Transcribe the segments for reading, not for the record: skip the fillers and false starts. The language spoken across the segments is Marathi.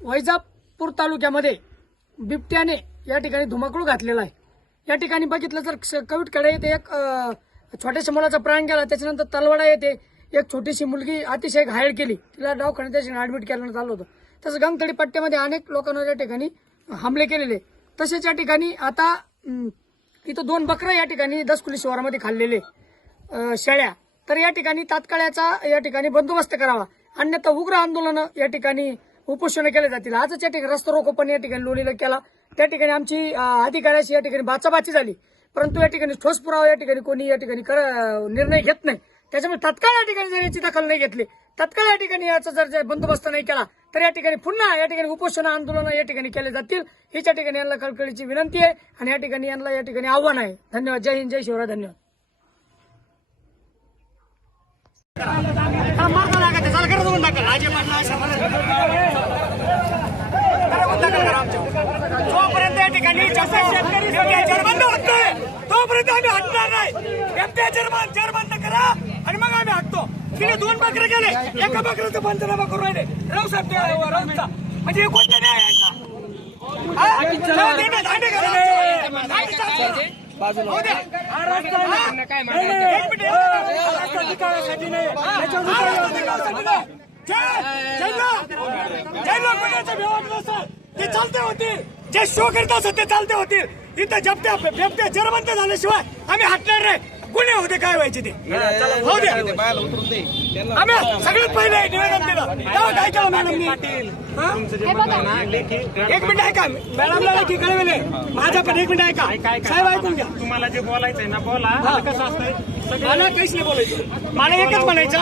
वैजापूर तालुक्यामध्ये बिबट्याने या ठिकाणी धुमाकूळ घातलेला आहे। या ठिकाणी बघितलं तर कविटकडे येथे एक छोट्याशा मुलाचा प्राण गेला, त्याच्यानंतर तलवाडा येथे एक छोटीशी मुलगी अतिशय घायल केली, तिला दवाखान्यात ऍडमिट करण्यात आलं होतं। तसंच गंगथडी पट्ट्यामध्ये अनेक लोकांवर या ठिकाणी हमले केलेले। तसेच या ठिकाणी आता इथं 2 बकरं या ठिकाणी दसकुली शिवारामध्ये खाल्लेले शेळ्या, तर या ठिकाणी तात्काळचा या ठिकाणी बंदोबस्त करावा, अन्यथा उग्र आंदोलन या ठिकाणी उपोषण केले जातील। आजच या ठिकाणी रस्ता रोको पण या ठिकाणी लोणीला केला, त्या ठिकाणी आमची अधिकाऱ्याशी या ठिकाणी बाचाबाची झाली, परंतु या ठिकाणी ठोस पुरावा या ठिकाणी कोणी या ठिकाणी निर्णय घेत नाही। त्याच्यामुळे तात्काळ या ठिकाणी जर याची दखल नाही घेतली, तात्काळ या ठिकाणी याचा जर बंदोबस्त नाही केला तर या ठिकाणी पुन्हा या ठिकाणी उपोषण आंदोलन या ठिकाणी केले जातील, हीच या ठिकाणी यांना कळकळीची विनंती आहे आणि या ठिकाणी यांना या ठिकाणी आव्हान आहे। धन्यवाद। जय हिंद, जय शिवराय। धन्यवाद। जोपर्यंत या ठिकाणी बंद होत नाही तोपर्यंत आम्ही हटणार नाही। बिबट्या बंद करा आणि मग आम्ही हटतो। तिने 2 बकरे गेले, एका बकऱ्याचं पंचनामा करून राहिले रावसाहेब राऊतचा, म्हणजे कोणता न्याय यायचा? ते चालते होतील, जे शो करत असत ते चालते होतील। इथं बिबट्या जरबंद झाल्याशिवाय आम्ही हटणार नाही। गुन्हे होते काय व्हायचे ते हो द्या। आम्ही सगळ्यात पहिले निवेदन दिलं, तेव्हा काय केलं मॅडमनी? एक मिनिट ऐका, मॅडमला लेखी कळवले, माझ्या पण 1 मिनिट ऐका साहेब, ऐकून घ्या। तुम्हाला जे बोलायचंय ना बोला, कसं असतं मला काहीच नाही बोलायचं, मला एकच म्हणायचं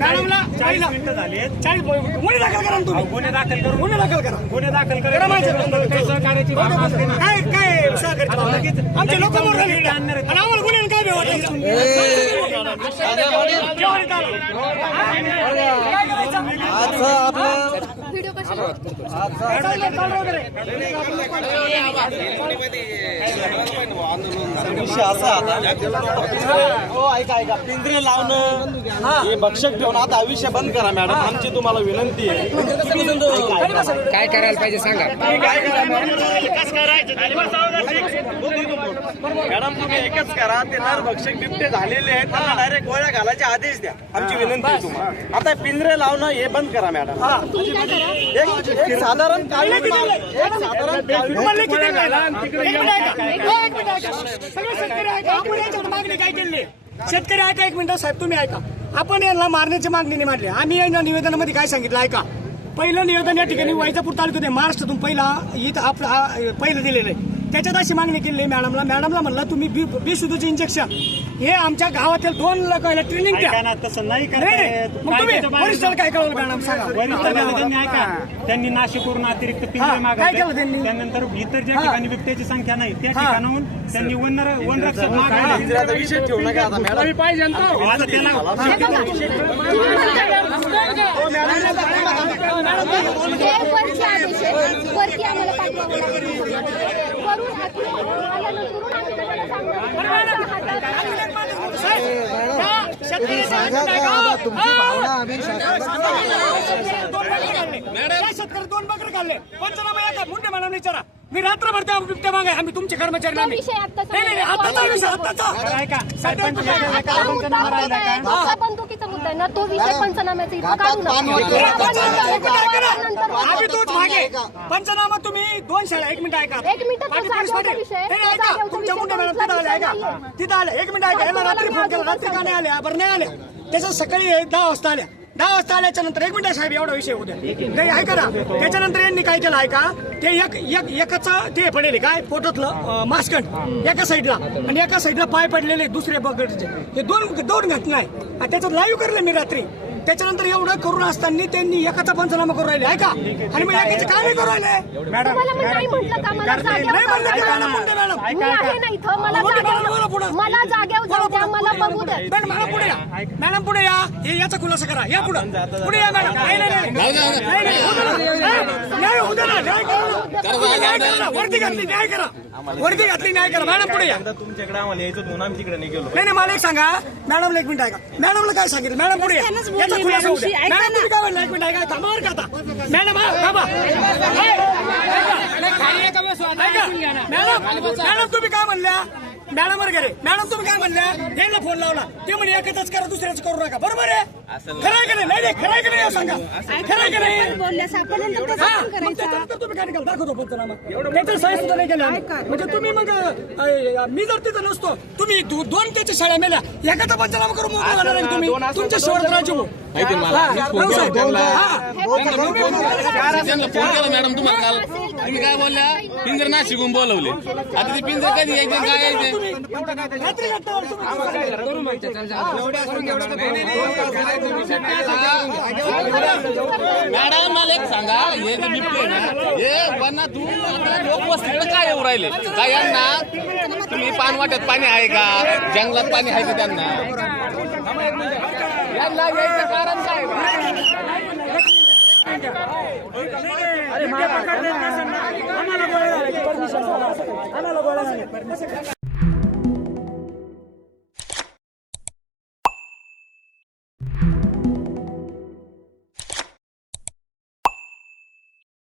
मॅडमला 40 मिनिटं झाले, 40 गुन्हे दाखल करा तुम्ही, गुन्हे दाखल करू, गुन्हे दाखल करा, गुन्हे दाखल करा। सहकार्याची भावना असते ना, काय सहकार्याची भावना? आमचे लोक मोठे आणि आम्हाला गुन्ह्याने काय भेवायचं? ऐका पिंजरे लावणं हे भक्षक ठेवून आता विषय बंद करा मॅडम, आमची तुम्हाला विनंती आहे। काय करायला पाहिजे सांगा मॅडम, तुम्ही एकच करा, ते नर भक्षक बिबटे झालेले आहेत त्यांना डायरेक्ट गोळ्या घालायचे आदेश द्या, आमची विनंती आहे तुम्हाला। आता पिंजरे लावणं हे बंद करा मॅडम। एक साधारण मागणी काय केली? शेतकरी ऐका, 1 मिनिट साहेब तुम्ही ऐका। आपण यांना मारण्याची मागणी नाही मांडली, आम्ही या निवेदनामध्ये काय सांगितलं ऐका। पहिलं निवेदन या ठिकाणी वैजापूर तालुक्यात महाराष्ट्रातून इथं आपलं पहिलं दिलेलं आहे, त्याच्यात अशी मागणी केली मॅडमला म्हणलं तुम्ही बेशुद्धीचे इंजेक्शन हे आमच्या गावातील 2 लोकांना ट्रेनिंग द्या। तसं नाही मग तुम्ही वरिष्ठाला काय कळवलं मॅडम सांगा? वरिष्ठांनी ऐका, त्यांनी नाशिकवरून अतिरिक्त पिंजरे मागवले, त्यानंतर इतर ज्या ठिकाणी बिबट्याची संख्या नाही त्या ठिकाणाहून त्यांनी वनरक्षक मागवले। विषय ठेवू नका आता मॅडम, पाहिजे आता त्याला शेतकरी 2 बकरे खाल्ले, पंचनामा येतात मुंडे मॅडम विचारा। मी रात्रभर त्या बिबट्या मागे, आम्ही तुमचे कर्मचारी नाही। बंदुकीचा मुद्दा आहे ना, तो विषय पंचनाम्याचा इथं काढू नका। आम्ही तोच मागे पंचनामा तुम्ही 2 शाळा 1 मिनिट ऐका, 1 मिनिट तुमच्या मुंडे मॅडम तिथं आले ऐका, तिथं आले 1 मिनिट ऐका, याला रात्री फोन केला, रात्री का नाही आले? बरं नाही आले, त्याच्या सकाळी 10 वाजता आल्या, 10 वाजता आल्याच्या नंतर 1 मिनिट साहेब एवढा विषय होता नाही ऐका ना। त्याच्यानंतर यांनी काय केलं ऐका, ते एकाच ते पडेल काय पोटातलं मास्कंड एका साईडला आणि एका साईडला पाय पडलेले दुसऱ्या बगडचे, हे 2 घटना आहे आणि त्याच्यात लाईव्ह करले मी रात्री। त्याच्यानंतर एवढं करून असताना त्यांनी एकाचा पंचनामा करून राहिले ऐका, आणि मग एकाचे काय नाही करू राहिले मॅडम? नाही म्हटलं का मला मला बघू द्या। मॅडम पुढे या, मॅडम पुढे या, हे याचा खुलासा करा, या पुढे या मॅडम। नाही वरती घातली न्याय करा, वरती घातली न्याय करा. मॅडम पुढे या. तुमच्याकडे आम्हाला यायचं म्हणून आम्ही तिकडे नाही गेलो. नाही मला एक सांगा, मॅडमला एक मिनिट ऐका. मॅडमला काय सांगितलं? मॅडम पुढे या. याचा खुलासा होऊ द्या. मॅडम तुम्ही काय म्हणलं? एक मिनिट ऐका, थांबावर का आता? मॅडम मॅडम तुम्ही काय म्हणल्या? मॅडम वगैरे मॅडम तुम्ही काय म्हणल्या? यांना फोन लावला, ते म्हणे एकच करा, दुसऱ्याच करू नका. बरोबर आहे? खरंय का नाही? नाही खरंय का नाही सांगा. खरंय का नाही? मग त्याच्यानंतर तुम्ही काय निकाल दाखवतो पंचनामा? त्याचं सही सुद्धा नाही केलं आम्ही. म्हणजे तुम्ही मग मी जर तिथं नसतो, तुम्ही दोन त्याच्या शाळा मेल्या, एकाचा पंचनामा करून मोकळं होणार आहे तुम्ही. तुमच्या शेवट राजू मॅडम तुम्हाला काल तुम्ही काय बोलल्या? पिंजर नाशिकून बोलवले. आता ते पिंजर कधी यायचे काय यायचे? मॅडम मला एक सांगा, हे जे बिबटे ना हे वनातून लोकवस्तीकडे काय येऊ राहिले? काय यांना तुम्ही पानवाट्यात पाणी आहे का? जंगलात पाणी आहे का त्यांना? यांना यायचं कारण काय? आम्हाला